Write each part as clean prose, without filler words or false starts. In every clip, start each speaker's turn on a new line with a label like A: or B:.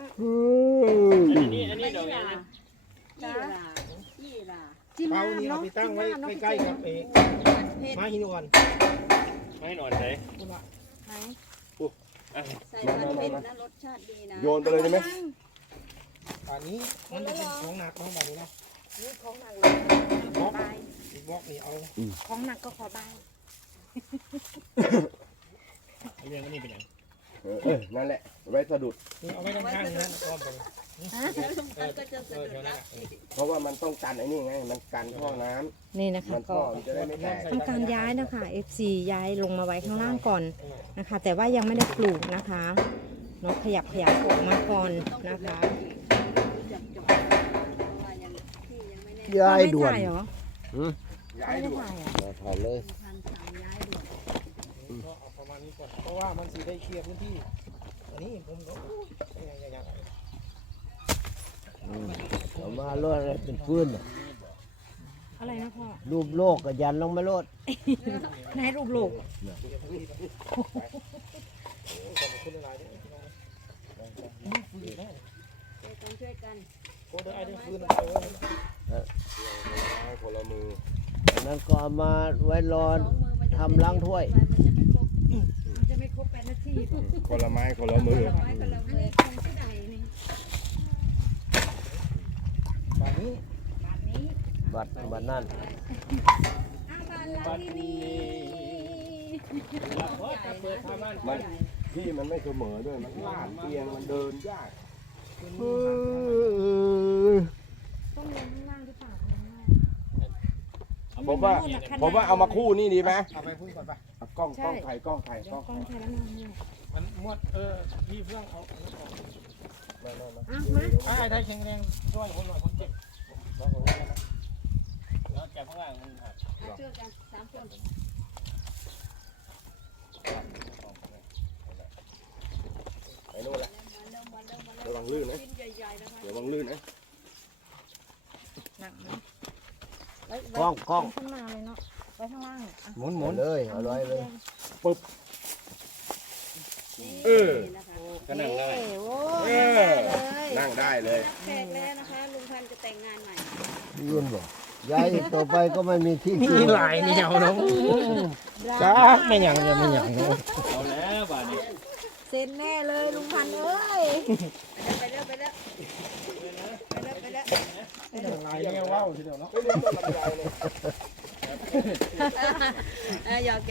A: นี่ดอกนี้นะ
B: เปานี่เอาไปตั้งไว้ใกล้ๆกับไม้หินอ่อน
A: ไม่ให้นอนใช่
C: ใส่มันเผ็ดนะรสชาติดีนะ
D: โยนไปเลยได้ไหม
B: ป่านนี้มันจะเป็นของหนักของแบบนี้นะของหนักบล็อกนี่เอา
E: ของหนักก็ขอบาย
A: เรื่องนี้เป็นยัง
D: นั่นแหละไว้สะดุด
B: นี่เอาไว้ด้านข้างนะอ้อมไป
C: มันก็จะสะดุดนะ
D: เพราะว่ามันต้องกันไอ้นี่ไงมันกันท่อน้ำ
E: นี่นะคะ
D: มัน
E: ก็
D: ท่อมันจะได้ไม่แตก
E: ทำการย้ายนะคะ FC ย้ายลงมาไว้ข้างล่างก่อนนะคะ แต่ว่ายังไม่ได้ปลูกนะคะเนาะขยับออกมาก่อนนะคะ
D: ย้ายด่วน
E: ไม่ถ่เหรอ
D: ย้าย
E: ไม่
D: ด่วน
E: ถ่ายเหรอ
D: ถอดเลย
B: เอาประมาณนี้ก่อนเพราะว่ามันสิได้เคลียร์พื้นที่อันนี้ผมก็ยัง
F: เอามาลวดอะไรเป็นฟืนน่ะ
E: อะไรนะพ่อ
F: รูปโลกกับยันลงมาโลด
E: นายรูปโลก
B: ขอบคุณหลายๆด้วย
C: ช่วยกัน
B: โคตรไอ้ได้ฟื้น
D: คนละมือ
F: อันนั้นก็เอามาไว้รอทำล้างถ้วย
E: มันจะไม่ครบ8 นาที
D: คนละไม้คนละมือ
C: อันนี้ของผู้ใดนี่
B: ป่านนี้
F: บัตรนั่น
A: บัดนี้เปิดผ้าม่าน
D: มันที่มันไม่เสมอด้วยมันลาดเตียงมันเดินยาก
E: ต้องลงข้างล่างหรือเปล่า
D: ผมว่าเอามาคู่นี่ดีไหม
B: เอาไปพึ่งก่อนไป
D: กล้องไข่กล้องไข่
E: กล้องใช้แล้วมันเนี่ย
B: มันมวดพี่เพื่อนเอามา
E: มา
B: ไอ้ไทยแข็งแรงด้วยคนหน่อยคนเจ็บ
A: แล้วแกะข้างล่างมันหัก
C: ช่วยกัน3 คน
D: ไปนู่นแหละระวังลื่นนะ
C: ชิ้นใหญ่ๆนะคะ
D: ระวังลื่นนะ
E: หนักไหม
F: กล้อง
E: ข้างหน้าเลยเนาะไว้ข้างล่าง
F: หมุนเลยเอาไว้เลย
C: นี่นะคะ
A: ก็นั่งได้
E: โอ้
D: นั่งได้เลย
C: แขกแล้วนะคะลุงพันธุ์จะแต่งงานใหม่
F: ยื่นบ่ย้ายอีกต่อไปก็ไม่มีที่
B: มีหลายเหนียวน้องจ้าไม่หยังเนาะ
A: เอาแล้วบ้านนี้
E: เซ็นแน่เลยลุงพันธุ์เอ้ย
C: ไปแล้ว
B: ลายเนี่ยว้าวทีเดียวเนาะ
C: หยอก
E: ห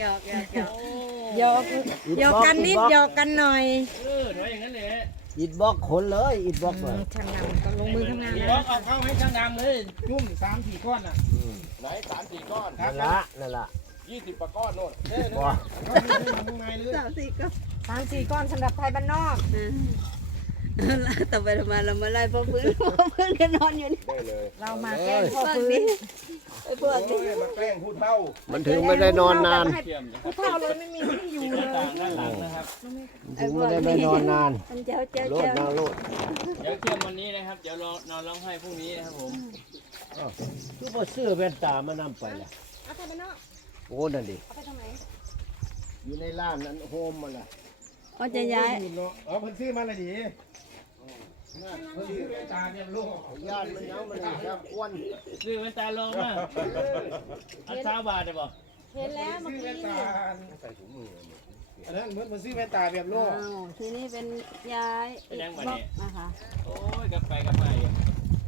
E: ยอกกันนิดหยอกกันหน่อย
A: น้อยอย่างนั้นเลย
F: อิดบล็อกขนเลยอิดบล็อกเลย
E: ช่างดำก็ลงมือทำงาน
B: บ
E: แล้
B: ล็อ
E: ว
B: กเอาเข้าให้ช่างดำเลยจุ่ม3-4 ก้อนน่ะ
D: ไหน3-4 ก้อน
F: นั่นละ
D: 20 กว่าก้อนโน่น
F: บ่
B: ก็มีเรื่องมึงไงเลย
C: 3-4 ก็
E: 3-4 ก้อนสำหรับไทยบ้านนอก
C: ต่อไปทำไมเรามาไล่พ่อพื้นก็นอนอยู่นี่
D: ได้เลย
E: เรามาแกล้งพ่อ
C: พวก
E: ฟื้
C: นี้
E: น
C: ไอ้พวกนี้
D: มาแกล้งพูดเท่า
F: มันถึงไม่ได้นอนนาน
A: เทียมนะครั
E: ผู้
A: บ
E: เฒ่าเลยไม่มีที่อยู่
A: ติดห
E: เล
A: น้าย ต่างด้านหลังนะครับ
F: ถึงไม่ได้นอนนาน
C: มันเจ้า
F: โลดนะโลด
A: เดี๋ยวเทียมวันนี้นะครับ เดี๋ยวนอนร้องไห้พรุ่งนี้นะครับผม
F: คือพอซื้อแว่นตามานำไปล่ะ
E: เอาไทยบ้านนอก
F: โอ้นั่นดิ
E: เอาไปทางไหน
F: อยู่ในร้านนั้นโฮมมันล่ะ
C: เขาจะย้าย
B: เพิ่นซื้อมาเลยดิเพิ่นซื้อตาเนี่ยลูก
F: ญาติมันยังมันครับอ้วน
A: ซื้อแว่นตาลงมาอัน20 บาทได้ป่ะ
E: เห็นแล้วเมื่อ
B: ซื้อ
E: กี้
B: แว่นตาอันนั้นมันซื้อแว่นตาแบบโลก
C: ทีนี้เป็นย้ายอีกบล็อกนะคะ
A: โอ้ยกลับไปกลับมาอยู่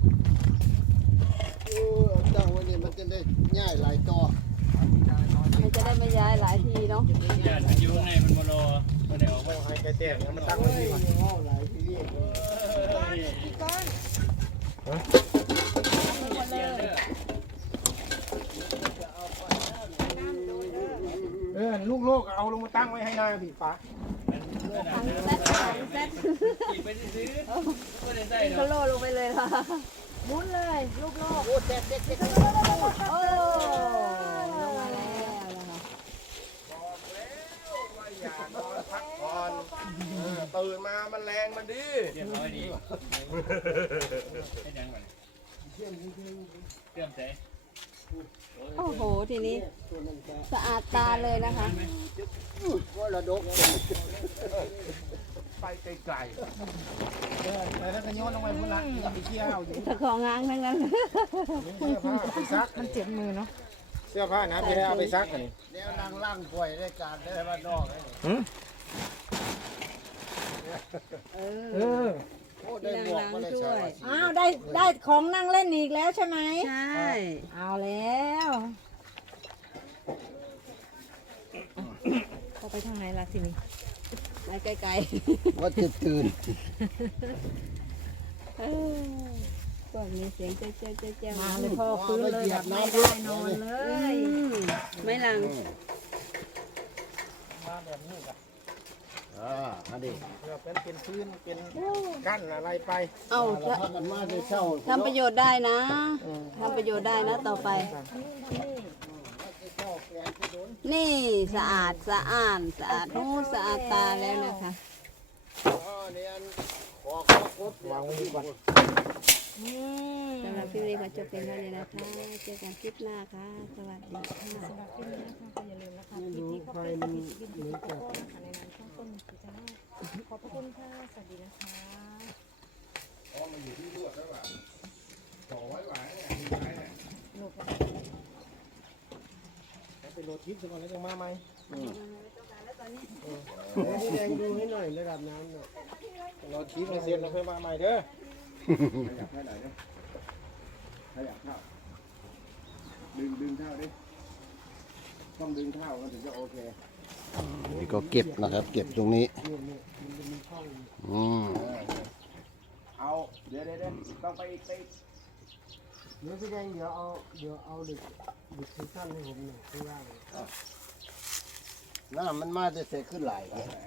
F: ตั้งไว้นี่มันจะได้ง่ายหลายต่อ
C: มันจะได้ไม่ย้ายหลายทีเนาะ
A: ญาติมันอยู่ข้างในมันบ่รอมันได้ออกมา
B: ให้แกแต้มมันตั้งไว้ดีกว่า
F: หลายที่เรียก
E: กี่ก้อน
A: เสียงเด้อ
B: ลูกโลกเอาลงมาตั้งไว้ให้หน้าพี่ฟ้า
C: ถังเซ็ต
A: กินไปซื้อไม่ได้ใส่
C: กิน
A: เนาะ
C: เขาโลลงไปเลยค่ะ
E: หมุนเลยลูกโลก
C: โอ้ลงมาแล้วนะคะ
D: อย่านอนพักผ่อนตื่นมามันแรงมันดี
A: เรียบร้อยดีให้ดังก่อนเตรียมใจ
C: โอ้โหทีนี้สะอาดตาเลยนะคะ
F: ว่าระดก
D: ไปไกล
B: แต่ถ้าขย้อนลงไปพุ่นละอย่าไปเชี่ยวอยู่
C: ตะของงางทั้งนั้น
B: เสื้อผ้าไปซัก
E: มันเจ็บมือเนาะ
B: เสื้อผ้านะพี่ได้เอาไปซักกันนี่
F: ๆเนี่ยนางล่างป่วยได้การได้บ้านนอกเลย
B: เออ
F: โอ้ได้หมวกมาเลยใช่ไหม
E: อ้าวได้ของนั่งเล่นอีกแล้วใช่ไหม
C: ใช่
E: เอาแล้วเข้าไปทางไหนล่ะทีนี้
C: ไปไกล
F: ว่าจะตื่น
C: ๆพวกมีเสียงเจ้าเจ้า
E: มาเลยพ่อฟื้นเลยแบบไม่ได้นอนเลย
C: ไม่หลัง
B: มาแบบนี้กับ
F: มาดิ
B: เพื่อเป็นพื้นเป็นกั้นอะไรไป
C: เอ้า
F: แล้วพากันมาได้เช่า
C: ทำประโยชน์ได้นะทำประโยชน์ได้นะต่อไป นี่สะอาดสะอ้านสะอาดหูสะอาดตาแล้วนะคะ
F: เนี่ยขอข้อครบ
B: วางไว้ดีกว่า
C: สำหรับคลิปนี้ขอจบเพียงเท่านี้นะคะเจอกันคลิปหน้าค่ะ สวัสดีค่ะ
E: สำหรับคลิปนี้นะคะก็อย่าลืมนะคะที่ที่เขาเป็นบินโกโก้นะคะในนั้นช่องต้นกิจการขอบพระคุณค่ะสวัสดีนะคะ
D: ๆอ๋อมันอยู่ที่ลวดแล้วว่า200หวายเนี่ย
E: หนูก็
B: ไปโหลดคลิปซะก่อนแล้วจะมาไหม
F: นี่แดงดูให้หน่อยระดับน้ำเนี่ย
B: โหลดคลิปเสร็จเราค่อยมาใหม่เด้อ
D: ขยับให้หน่อยนะขยับเท้าดึงเท้าดิต้องดึงเท้ามันถึงจะโอเค
F: นี่ก็เก็บนะครับ เก็บตรงนี้อืม
D: เอาเดี๋ยวต้องไปอีก
F: เดี๋ยวพี่แดงเดี๋ยวเอาเด็กซีซั่นให้ผมหน่อยที่ว่างน้ามันมาจะเสร็จขึ้นหลาย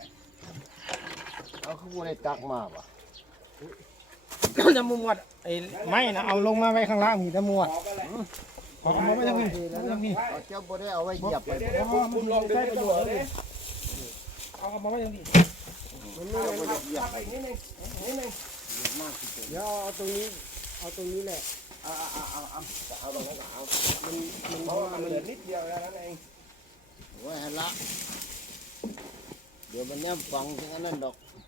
F: เอาขึ้นมาในตักมาป่ะ
B: จะมุมวัดไอ้ไม้นะเอาลงมาไว้ข้างล่างมีแต่มวดเอามาไว้ตรงนี้ตรงนี้
F: เอาเจ้าบ่ได้เอาไว้เหยียบไปบ่
B: อ๋อมันลงได้ประโยชน์เลยเอามาไว้ตรงนี้
F: มันไม่ได้เหยียบไป
D: นิดนึง
F: เดี๋ยวเอาตรงนี้แหละ
D: เอาลงแล้วเอาเพราะว่ามันเหลือนิดเดียวแล้วนั่นเอง
F: ไว้ให้ละเดี๋ยวมันแนมฟังถึงอันนั้นดอก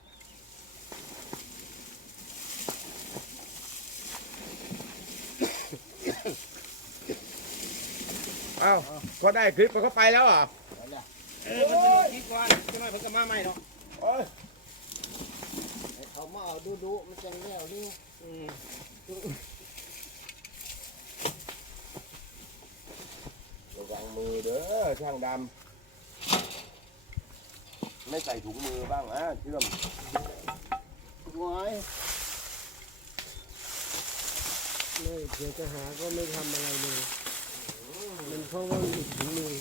D: เอาก็ได้คลิปมันก็ไปแล้วอ่ะ
B: มันเป็นโหลดคลิปก่อนจะมาเพิ่งจะมาใหม่เนาะ
D: โอ้ย
F: ให้เขามาเอาดูมันจังแล้วนี่
D: ระวังมือเด้อช่างดำไม่ใส่ถุงมือบ้างเชื่อม
F: ไว้ไม่เดี๋ยวจะหาก็ไม่ทำอะไรเลยมันเพราะว่ามีถุงมือ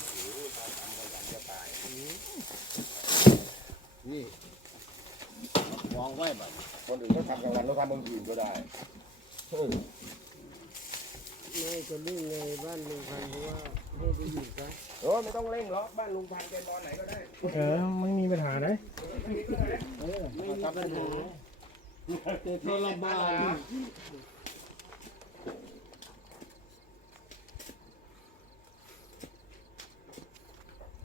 F: นี่วางไว้แบบ
D: คนอื่นเขาทำกลางวันเราทำกลางคืนก็ได้
F: ไม่จะเล่นไงบ้านลุงพันธุ์เพราะว่าให้ไปอยู่ซะ
D: โอ้ไม่ต้องเร่งล็อกบ้านลุงพันแกนอนไหนก็ได้
B: ไม่มีปัญหาเลย
F: ไม่มีปัญหาแต่ทรมาน